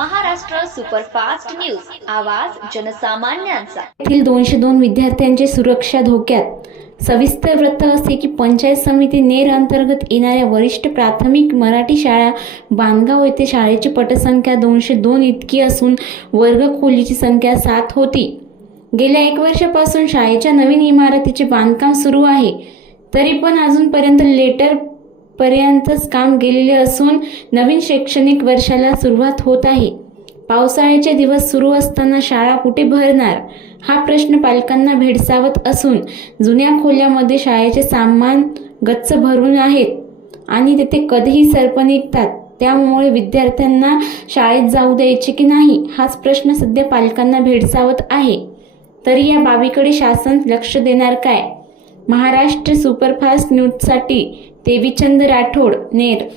Maharashtra superfast news. आवाज जनसामान्यांचा. येथील दोनशे दोन विद्यार्थ्यांची सुरक्षा धोक्यात. सविस्तर वृत्त असे की पंचायत समिती नेर अंतर्गत येणाऱ्या वरिष्ठ प्राथमिक मराठी शाळा बांधगाव येथे शाळेची पटसंख्या दोनशे दोन इतकी असून वर्गखोलीची संख्या सात होती. गेल्या एक वर्षापासून शाळेच्या नवीन इमारतीचे बांधकाम सुरू आहे. तरी पण अजूनपर्यंत लेटर पर्यंतच काम गेलेले असून नवीन शैक्षणिक वर्षाला सुरुवात होत आहे. पावसाळ्याचे दिवस सुरू असताना शाळा कुठे भरणार? हा प्रश्न पालकांना भेडसावत असून जुन्या खोल्यामध्ये शाळेचे सामान गच्च भरून आहेत आणि तेथे कधीही सर्प निघतात. त्यामुळे विद्यार्थ्यांना शाळेत जाऊ द्यायचे की नाही हाच प्रश्न सध्या पालकांना भेडसावत आहे. तरी या बाबीकडे शासन लक्ष देणार काय? महाराष्ट्र सुपरफास्ट न्यूजसाठी देवीचंद राठोड नेर